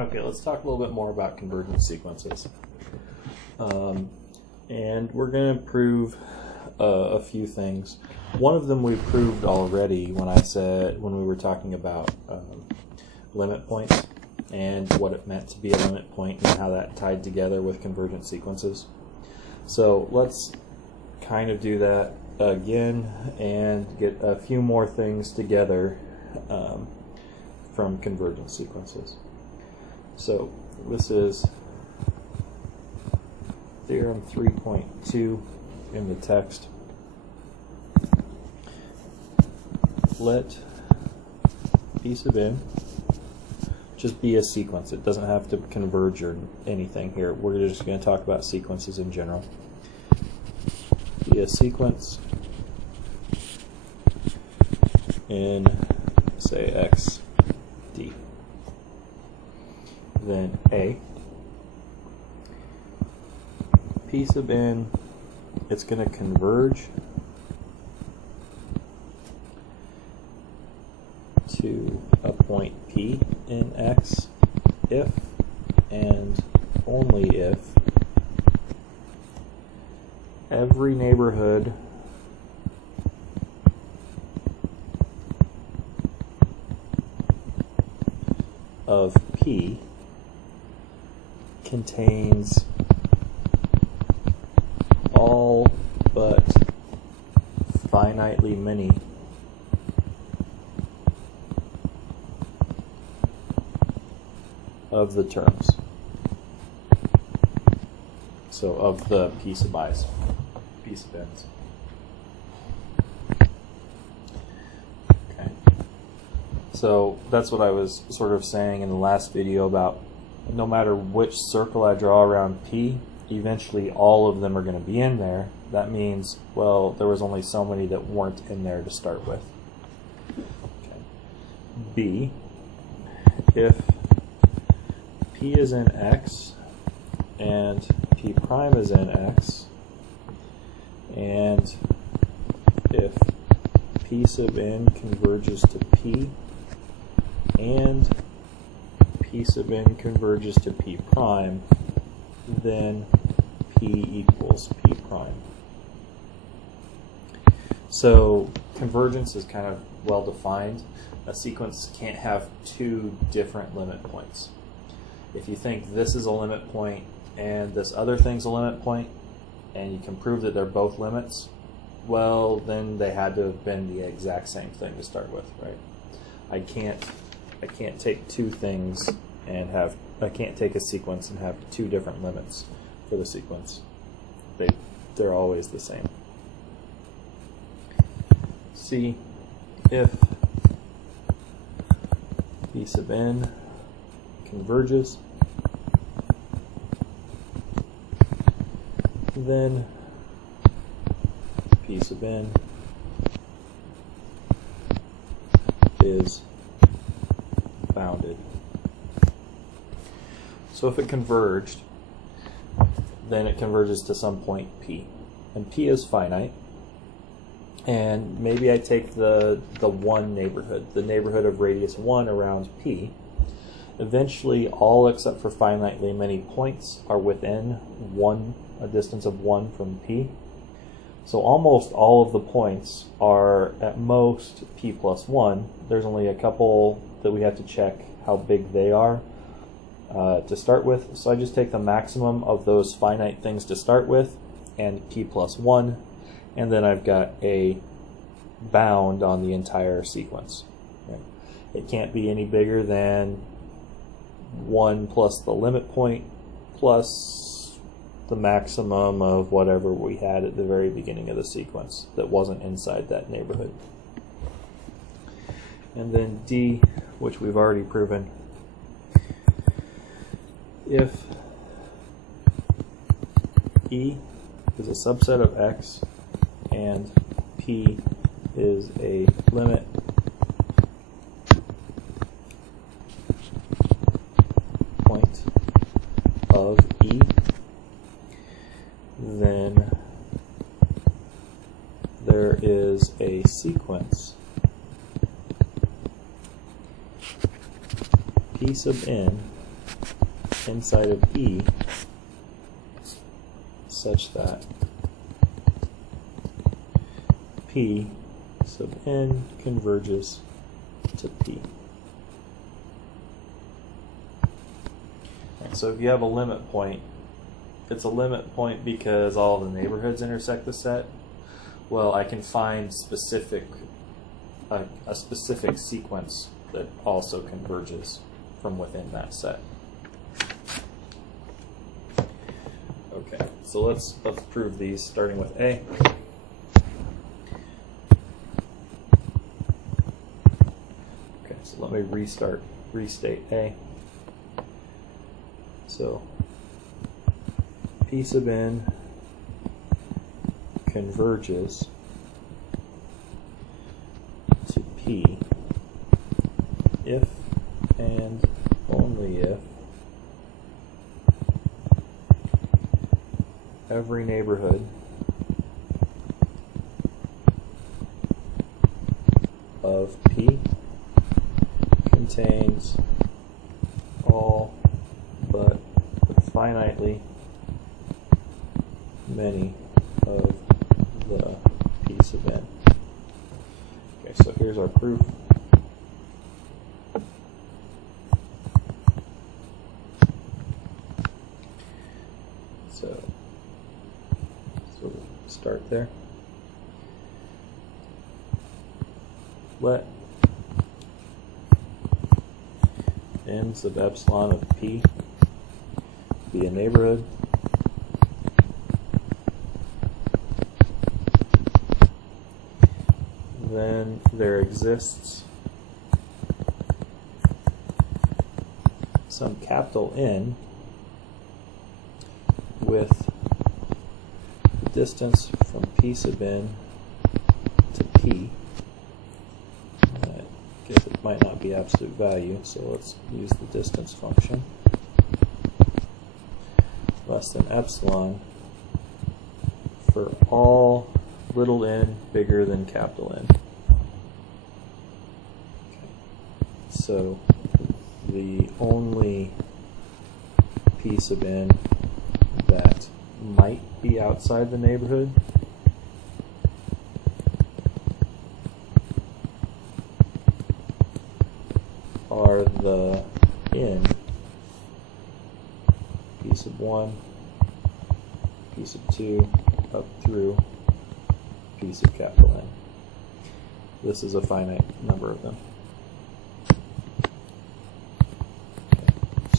Okay, let's talk a little bit more about convergence sequences. And we're going to prove a few things. One of them we proved already when we were talking about limit points and what it meant to be a limit point and how that tied together with convergent sequences. So let's kind of do that again and get a few more things together from convergent sequences. So this is Theorem 3.2 in the text. Let P sub n just be a sequence. It doesn't have to converge or anything here. We're just going to talk about sequences in general. Be a sequence in, say, x d. Then a P sub n, it's going to converge to a point P in X if and only if every neighborhood of P contains all but finitely many of the terms. So of the P sub i's, P sub n's. Okay. So that's what I was sort of saying in the last video about no matter which circle I draw around P, eventually all of them are going to be in there. That means, well, there was only so many that weren't in there to start with. Okay. B, if P is in X and P prime is in X, and if P sub n converges to P and P sub n converges to P prime, then P equals P prime. So convergence is kind of well defined. A sequence can't have two different limit points. If you think this is a limit point and this other thing's a limit point, and you can prove that they're both limits, well, then they had to have been the exact same thing to start with, right? I can't take two things and I can't take a sequence and have two different limits for the sequence. They're always the same. C, if P sub n converges, then P sub n is bounded. So if it converged, then it converges to some point P. And P is finite. And maybe I take the one neighborhood, the neighborhood of radius 1 around P. Eventually, all except for finitely many points are within a distance of 1 from P. So almost all of the points are at most P plus 1. There's only a couple that we have to check how big they are to start with. So I just take the maximum of those finite things to start with and P plus 1, and then I've got a bound on the entire sequence. Right? It can't be any bigger than 1 plus the limit point plus the maximum of whatever we had at the very beginning of the sequence that wasn't inside that neighborhood. And then D, which we've already proven, if E is a subset of X and P is a limit point of E, then there is a sequence P sub n inside of E such that P sub n converges to P. And so if you have a limit point, it's a limit point because all the neighborhoods intersect the set. Well, I can find a specific sequence that also converges from within that set. Okay, so let's prove these, starting with A. Okay, so let me restate A. So P sub n converges to P if and only if every neighborhood of P contains all but finitely many of the P sub n. Okay, so here's our proof. So we'll start there. Let n sub epsilon of P be a neighborhood then there exists some capital N with the distance from P sub n to P. I guess it might not be absolute value, so let's use the distance function. Less than epsilon for all little n bigger than capital N. Okay. So the only P sub n that might be outside the neighborhood are the n P sub 1, P sub 2, up through P sub capital N. This is a finite number of them.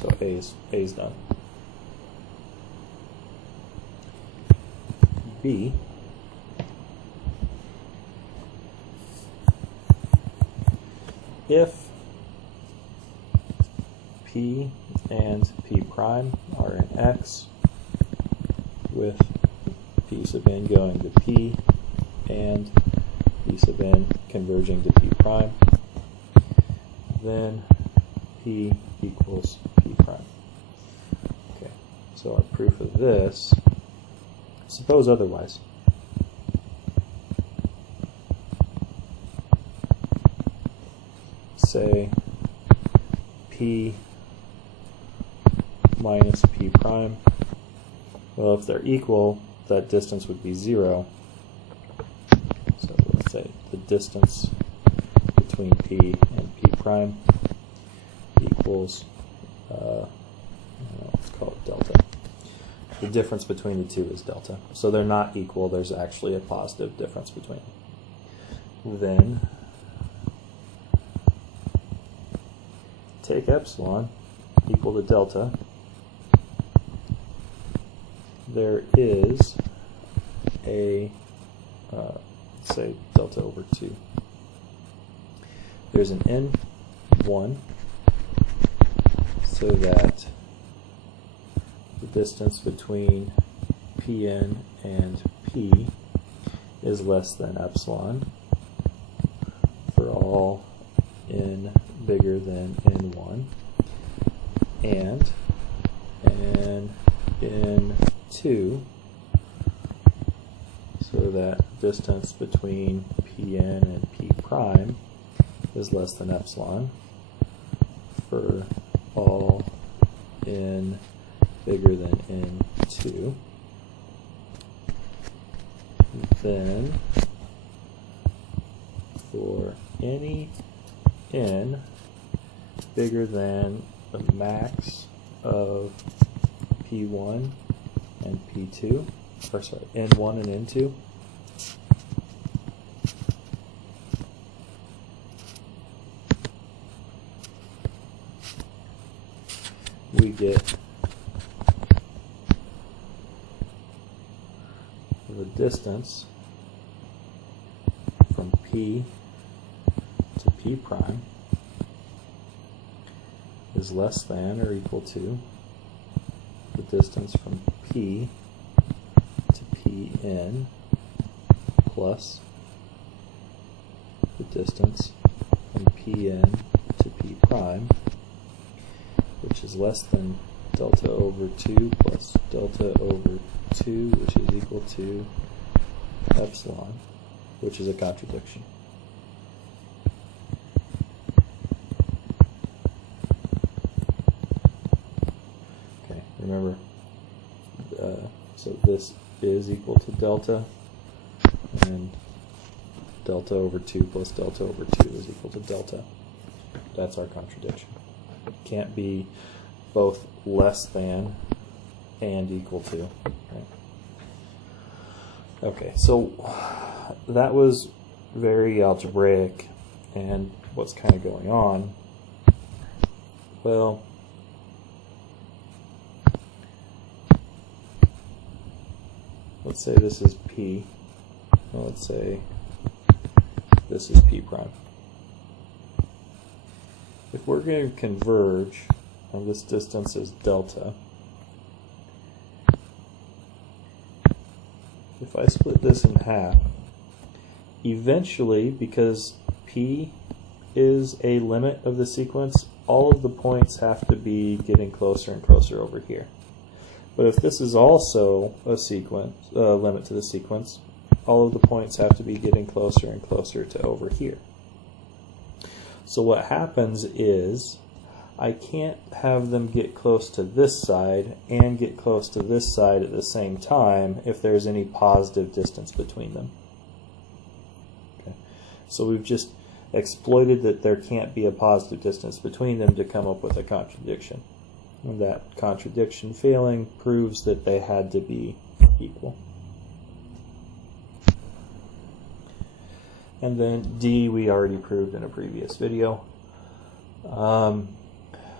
Okay, so A is done. B, if P and P prime are in X with P sub n going to P and P sub n converging to P prime, then P equals P prime. Okay, so our proof of this, suppose otherwise. Say P minus P prime. Well, if they're equal, that distance would be 0. So let's say the distance between P and P prime equals, let's call it delta. The difference between the two is delta. So they're not equal, there's actually a positive difference between them. Then take epsilon equal to delta. There is a, say, delta over 2. There's an n1 so that the distance between Pn and P is less than epsilon for all n bigger than n1, and n2 so that distance between Pn and P prime is less than epsilon for all n bigger than n2, then for any n bigger than the max of P1 and P2, or sorry, N1 and N2, we get the distance from P to P prime is less than or equal to the distance from P to Pn plus the distance from Pn to P prime, which is less than delta over 2 plus delta over 2, which is equal to epsilon, which is a contradiction. Okay, remember, so this is equal to delta, and delta over 2 plus delta over 2 is equal to delta. That's our contradiction. It can't be both less than and equal to. Right? Okay, so that was very algebraic, and what's kind of going on? Well, let's say this is P. Well, let's say this is P prime. If we're going to converge, and this distance is delta, if I split this in half, eventually, because P is a limit of the sequence, all of the points have to be getting closer and closer over here. But if this is also a sequence, limit to the sequence, all of the points have to be getting closer and closer to over here. So what happens is I can't have them get close to this side and get close to this side at the same time if there's any positive distance between them. Okay. So we've just exploited that there can't be a positive distance between them to come up with a contradiction. And that contradiction failing proves that they had to be equal. And then D we already proved in a previous video.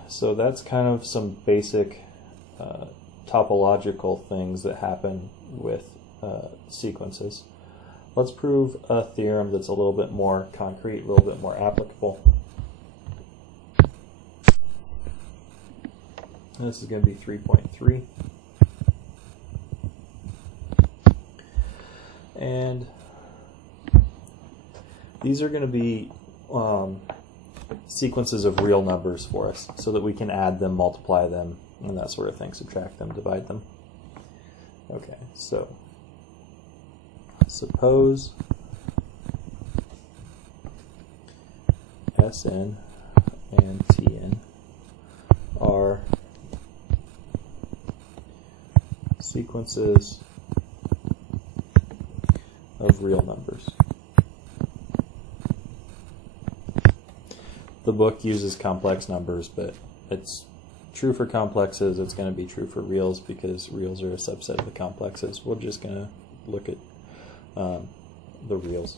So that's kind of some basic topological things that happen with sequences. Let's prove a theorem that's a little bit more concrete, a little bit more applicable. And this is going to be 3.3. And these are going to be sequences of real numbers for us so that we can add them, multiply them, and that sort of thing, subtract them, divide them. Okay, so suppose Sn and Tn are sequences of real numbers. The book uses complex numbers, but it's true for complexes. It's going to be true for reals because reals are a subset of the complexes. We're just going to look at the reals.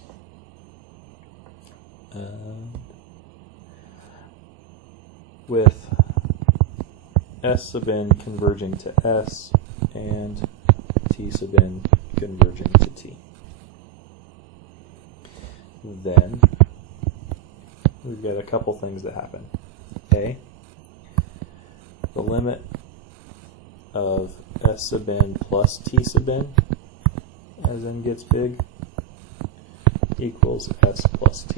With S sub n converging to S and T sub n converging to T. Then we've got a couple things that happen. A, the limit of S sub n plus T sub n as n gets big equals S plus T.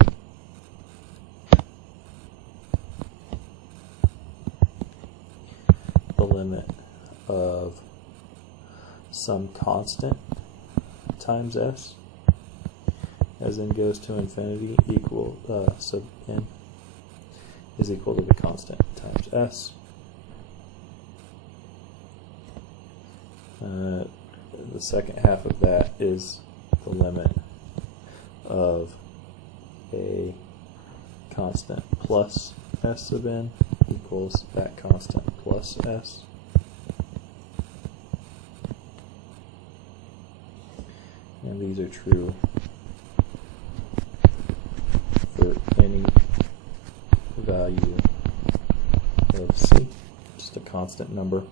The limit of some constant times S as n goes to infinity equal sub n is equal to the constant times S. The second half of that is the limit of a constant plus s sub n equals that constant plus s. And these are true for any value of c, just a constant number.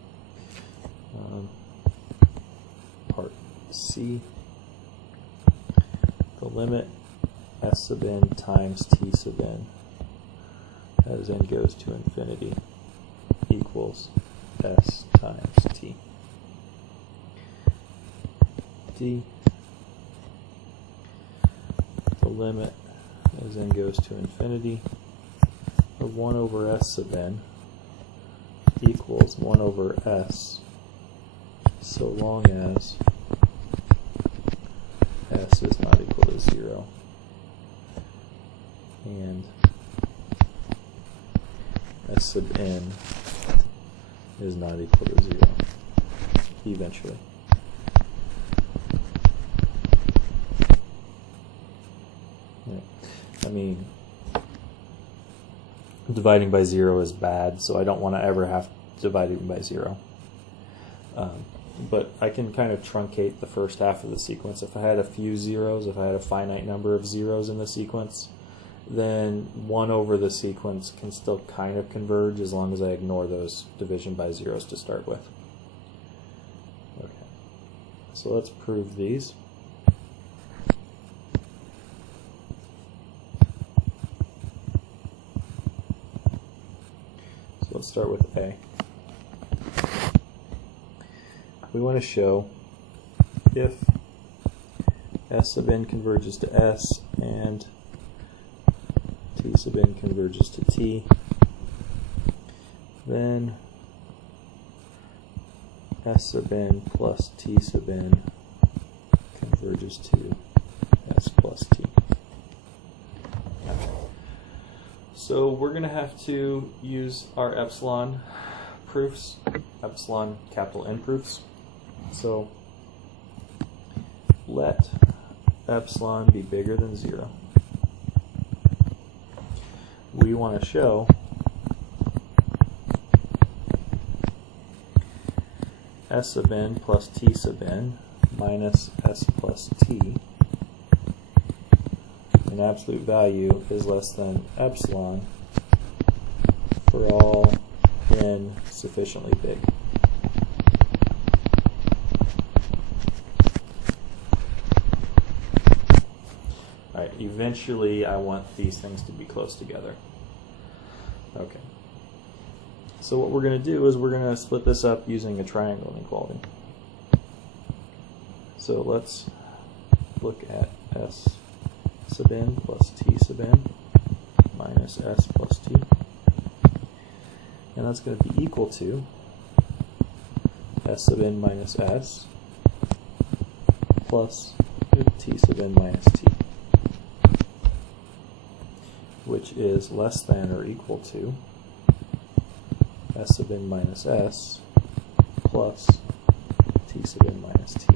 Part C, the limit s sub n times t sub n as n goes to infinity equals s times t. D, the limit as n goes to infinity of 1 over s sub n equals 1 over s so long as s is not equal to 0 and s sub n is not equal to 0 eventually. I mean, dividing by 0 is bad, so I don't want to ever have to divide it by 0. But I can kind of truncate the first half of the sequence. If I had a few zeros, if I had a finite number of zeros in the sequence, then 1 over the sequence can still kind of converge as long as I ignore those division by zeros to start with. Okay, so let's prove these. So let's start with A. We want to show if s sub n converges to s and t sub n converges to t, then s sub n plus t sub n converges to s plus t. So we're going to have to use our epsilon proofs, epsilon capital N proofs. So let epsilon be bigger than 0. We want to show s sub n plus t sub n minus s plus t, an absolute value is less than epsilon for all n sufficiently big. Alright, eventually I want these things to be close together. Okay. So what we're going to do is we're going to split this up using a triangle inequality. So let's look at s sub n plus t sub n minus s plus t. And that's going to be equal to s sub n minus s plus t sub n minus t, which is less than or equal to s sub n minus s plus t sub n minus t.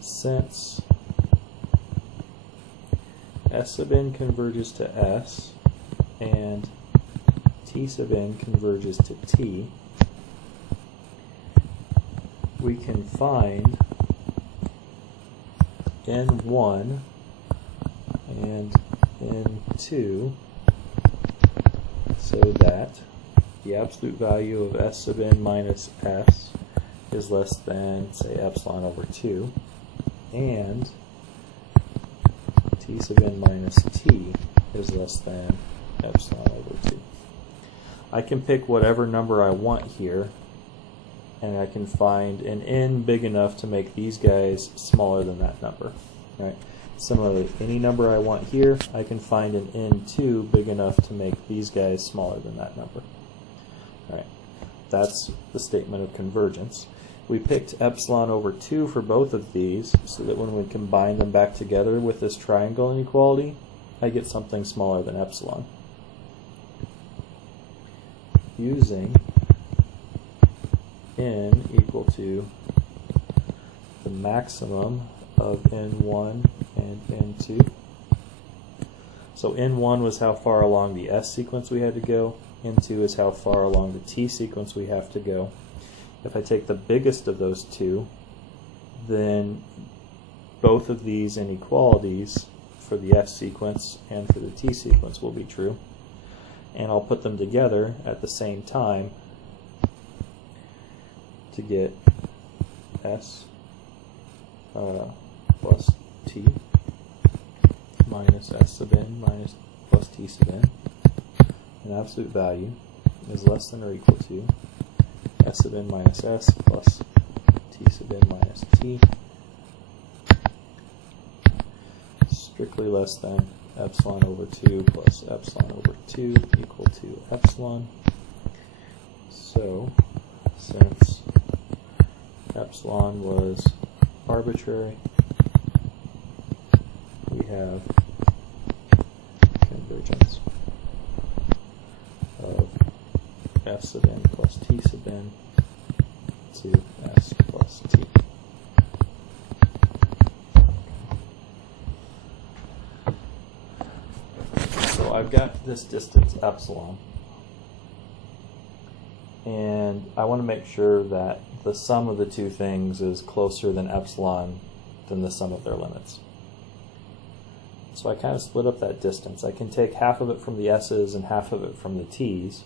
Since s sub n converges to s and t sub n converges to t, we can find n1 and n2 so that the absolute value of s sub n minus s is less than, say, epsilon over 2, and t sub n minus t is less than epsilon over 2. I can pick whatever number I want here, and I can find an n big enough to make these guys smaller than that number. Right? Similarly, any number I want here, I can find an n2 big enough to make these guys smaller than that number. All right. That's the statement of convergence. We picked epsilon over 2 for both of these, so that when we combine them back together with this triangle inequality, I get something smaller than epsilon. Using n equal to the maximum of n1 and n2. So n1 was how far along the S sequence we had to go. N2 is how far along the T sequence we have to go. If I take the biggest of those two, then both of these inequalities for the S sequence and for the T sequence will be true. And I'll put them together at the same time to get S plus T minus S sub n minus plus T sub n. An absolute value is less than or equal to S sub n minus S plus T sub n minus T, strictly less than epsilon over 2 plus epsilon over 2 equal to epsilon. So, since epsilon was arbitrary, we have convergence of F sub n plus T sub n to S plus T. So I've got this distance epsilon, and I want to make sure that the sum of the two things is closer than epsilon than the sum of their limits. So I kind of split up that distance. I can take half of it from the S's and half of it from the T's,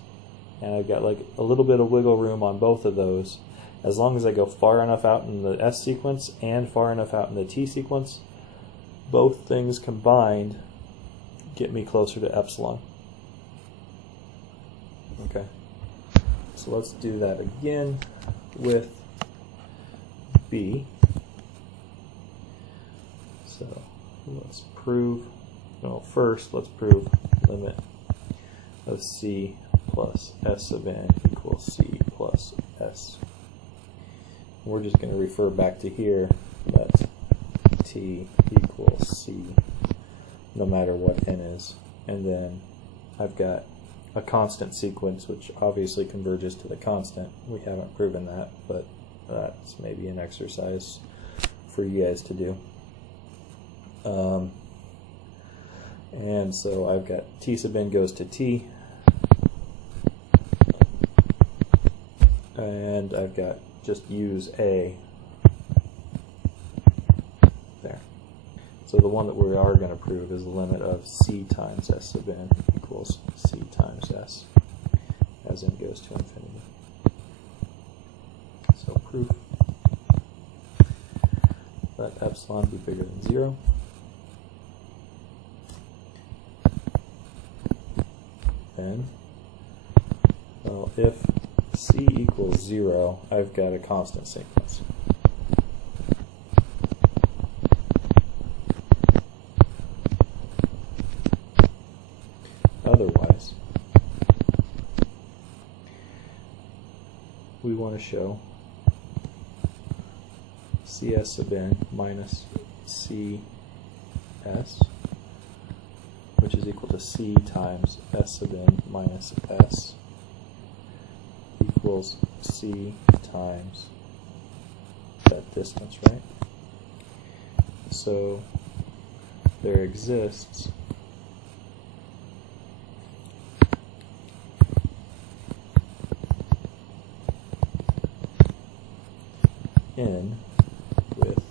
and I've got like a little bit of wiggle room on both of those. As long as I go far enough out in the S sequence and far enough out in the T sequence, both things combined get me closer to epsilon. Okay, so let's do that again with B. So let's prove, no, first let's prove limit of C plus S sub n equals C plus S. We're just going to refer back to here that T equals C no matter what n is. And then I've got a constant sequence which obviously converges to the constant. We haven't proven that, but that's maybe an exercise for you guys to do. And so I've got T sub n goes to T, and I've got just use A there. So the one that we are going to prove is the limit of C times S sub n equals C times S as n goes to infinity. So proof, let epsilon be bigger than 0. Then, well, if C equals 0, I've got a constant sequence. Otherwise, we want to show CS sub n minus CS, which is equal to C times S sub n minus S equals C times that distance, right? So there exists n with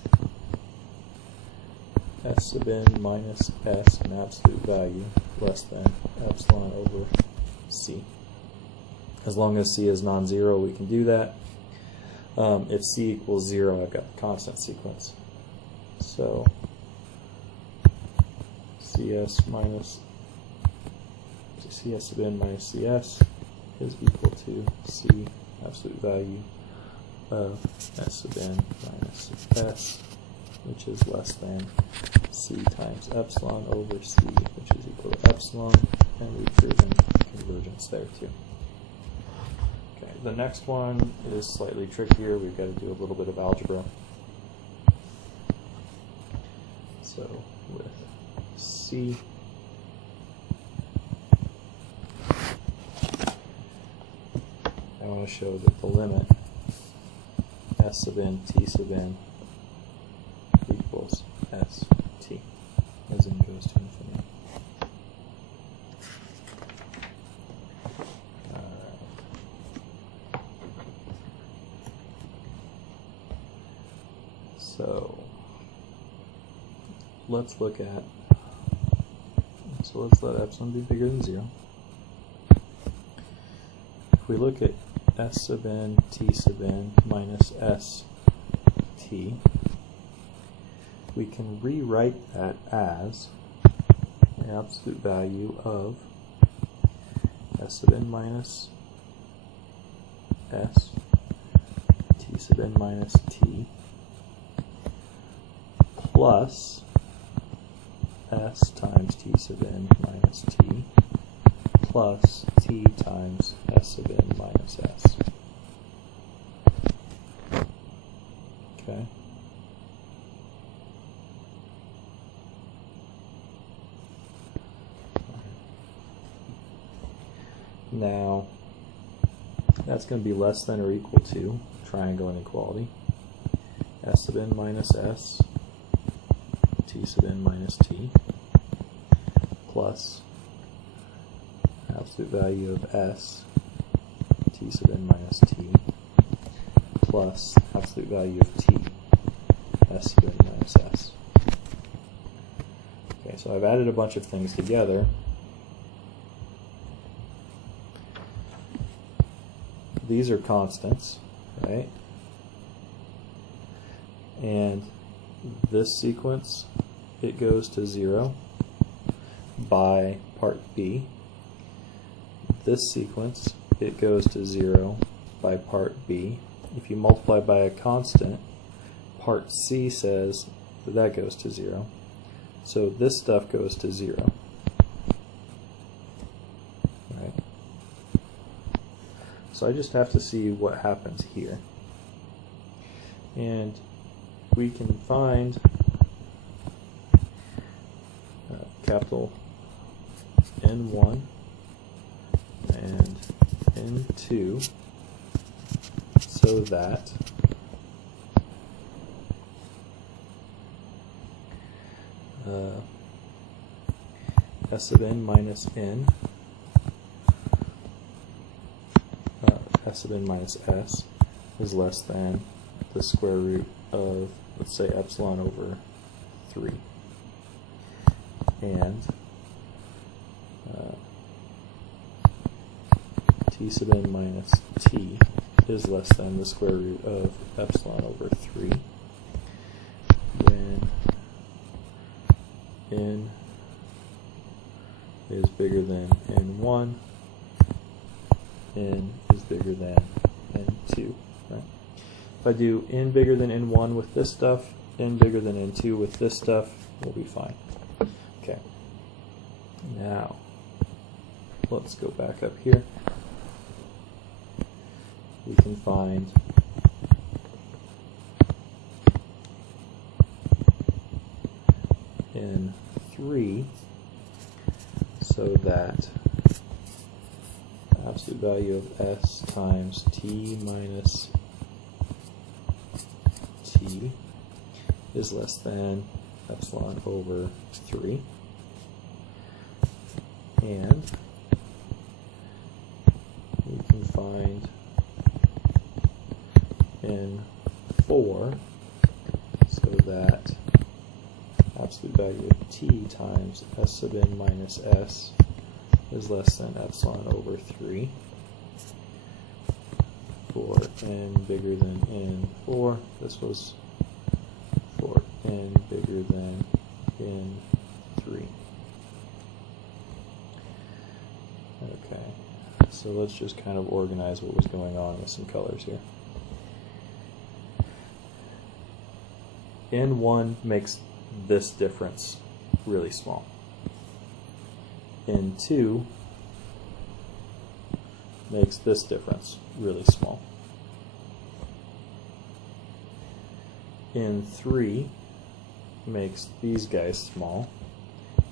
S sub n minus S, an absolute value, less than epsilon over C. As long as C is non-zero, we can do that. If C equals 0, I've got a constant sequence. So CS sub n minus CS is equal to C, absolute value of S sub n minus S, which is less than C times epsilon over C, which is equal to epsilon, and we've proven convergence there too. Okay, the next one is slightly trickier. We've got to do a little bit of algebra. So with C, I want to show that the limit S sub n t sub n equals S t as n goes to infinity. So let's look at, so let's let epsilon be bigger than 0. If we look at S sub n t sub n minus S t, we can rewrite that as the absolute value of S sub n minus S t sub n minus t plus S times t sub n minus t plus t times S sub n minus S. Okay. Now, that's going to be less than or equal to triangle inequality. S sub n minus S, t sub n minus t, plus absolute value of S, t sub n minus t, plus absolute value of t, S sub n minus S. Okay, so I've added a bunch of things together. These are constants, right? And this sequence, it goes to 0 by part B. This sequence, it goes to 0 by part B. If you multiply by a constant, part C says that that goes to 0. So this stuff goes to 0. Right? So I just have to see what happens here. And we can find capital N1 and N2 so that S sub n minus n, S sub n minus S is less than the square root of, let's say, epsilon over 3. And t sub n minus t is less than the square root of epsilon over 3 when n is bigger than n1, n is bigger than n2. Right? If I do n bigger than n1 with this stuff, n bigger than n2 with this stuff, we'll be fine. Okay. Now, let's go back up here. We can find n3 so that absolute value of S times t minus t is less than epsilon over 3. And we can find N4 so that absolute value of t times S sub n minus S is less than epsilon over 3 for n bigger than n4. This was for n bigger than n3. Okay, so let's just kind of organize what was going on with some colors here. N1 makes this difference really small. N2 makes this difference really small. N3 makes these guys small,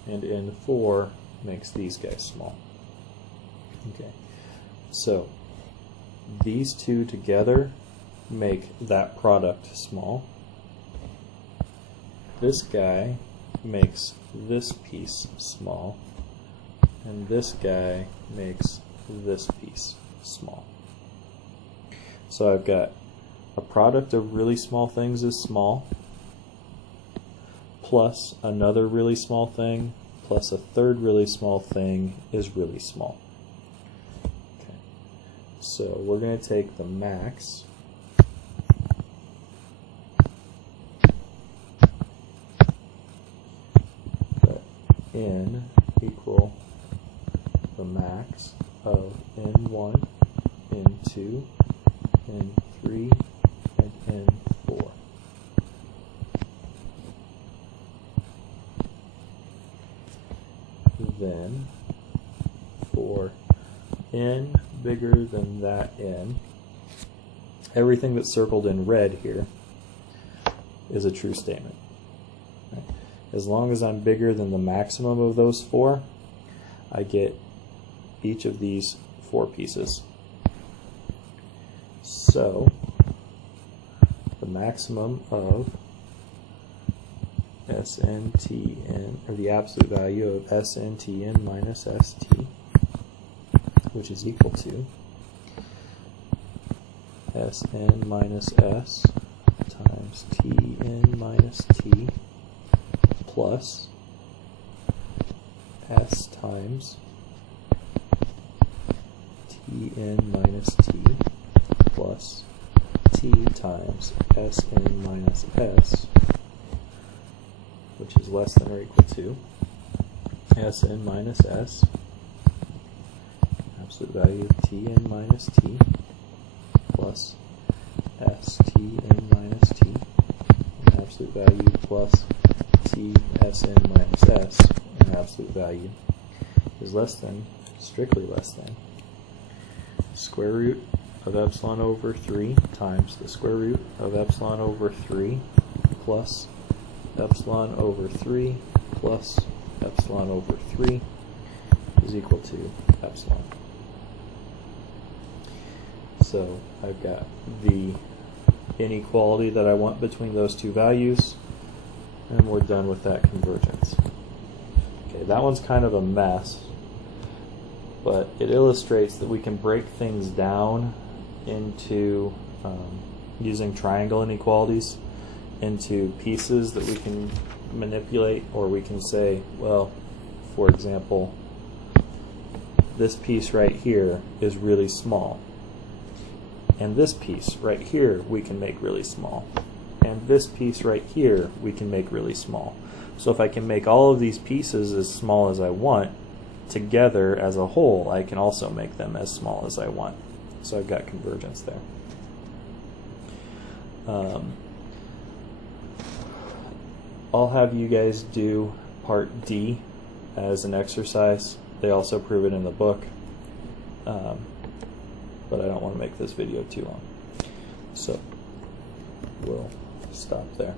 and N4 makes these guys small. Okay, so these two together make that product small. This guy makes this piece small, and this guy makes this piece small. So I've got a product of really small things is small, plus another really small thing, plus a third really small thing is really small. Okay. So we're going to take the max n equal the max of n1, n2, n3, and n4. Then, for n bigger than that n, everything that's circled in red here is a true statement. Right? As long as I'm bigger than the maximum of those four, I get each of these four pieces. So, the maximum of SNTN, or the absolute value of SNTN minus ST, which is equal to SN minus S times TN minus T plus S times Tn minus T plus T times Sn minus S, which is less than or equal to Sn minus S, absolute value of Tn minus T, plus Stn minus T, an absolute value, plus Tsn minus S, an absolute value, is less than, strictly less than, square root of epsilon over 3 times the square root of epsilon over 3 plus epsilon over 3 plus epsilon over 3 is equal to epsilon. So I've got the inequality that I want between those two values, and we're done with that convergence. Okay, that one's kind of a mess, but it illustrates that we can break things down into, using triangle inequalities, into pieces that we can manipulate, or we can say, well, for example, this piece right here is really small, and this piece right here we can make really small, and this piece right here we can make really small. So if I can make all of these pieces as small as I want together as a whole, I can also make them as small as I want. So I've got convergence there. I'll have you guys do part D as an exercise. They also prove it in the book, but I don't want to make this video too long, so we'll stop there.